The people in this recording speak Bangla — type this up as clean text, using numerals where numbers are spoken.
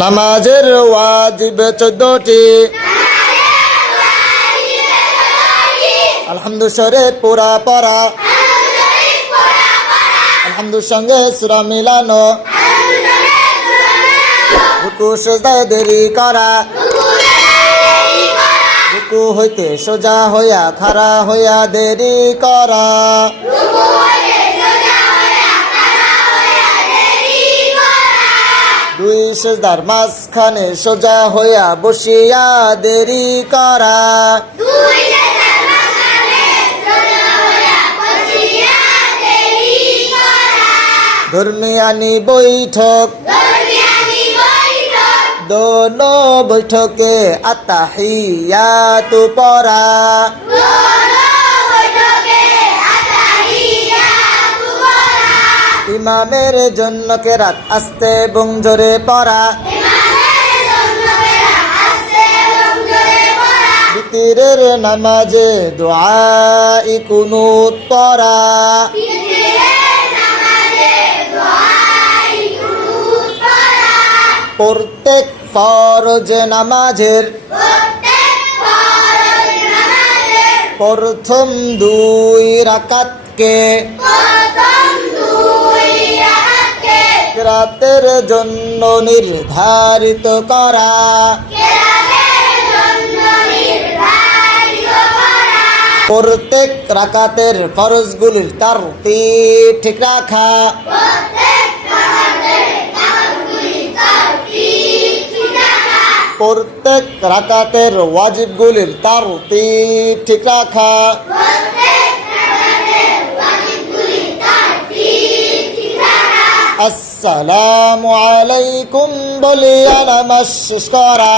নামাজের ওয়াজিব 14টি। আলহামদু শরীফ পুরা পড়া, আলহামদু সঙ্গে সূরা মিলানো, রুকু সিজদায় দেরি করা, রুকু হইতে সোজা হইয়া খাড়া হইয়া দেরি করা, দুই সিজদার মাঝখানে সোজা হইয়া বসিয়া দেরি করা, দরমিয়ানি বৈঠক, দোনো বৈঠকে আত্তাহিয়াতু পড়া, ইমামের জন্য কেরাত আস্তে এবং জোরে পড়া, বিতিরের নামাজে দুআ-ই কুনুত পড়া, প্রত্যেক ফরজ নামাজের প্রথম 2 রাকাতকে কেরাতের জন্য নির্ধারিত করা, প্রত্যেক রাকাতের ফরজগুলির তারতিব ঠিক রাখা, প্রত্যেক রাকাতের ওয়াজিবগুলির তারতিব ঠিক রাখা। আসসালামু আলাইকুম বলিয়া নামাজ শেষ করা।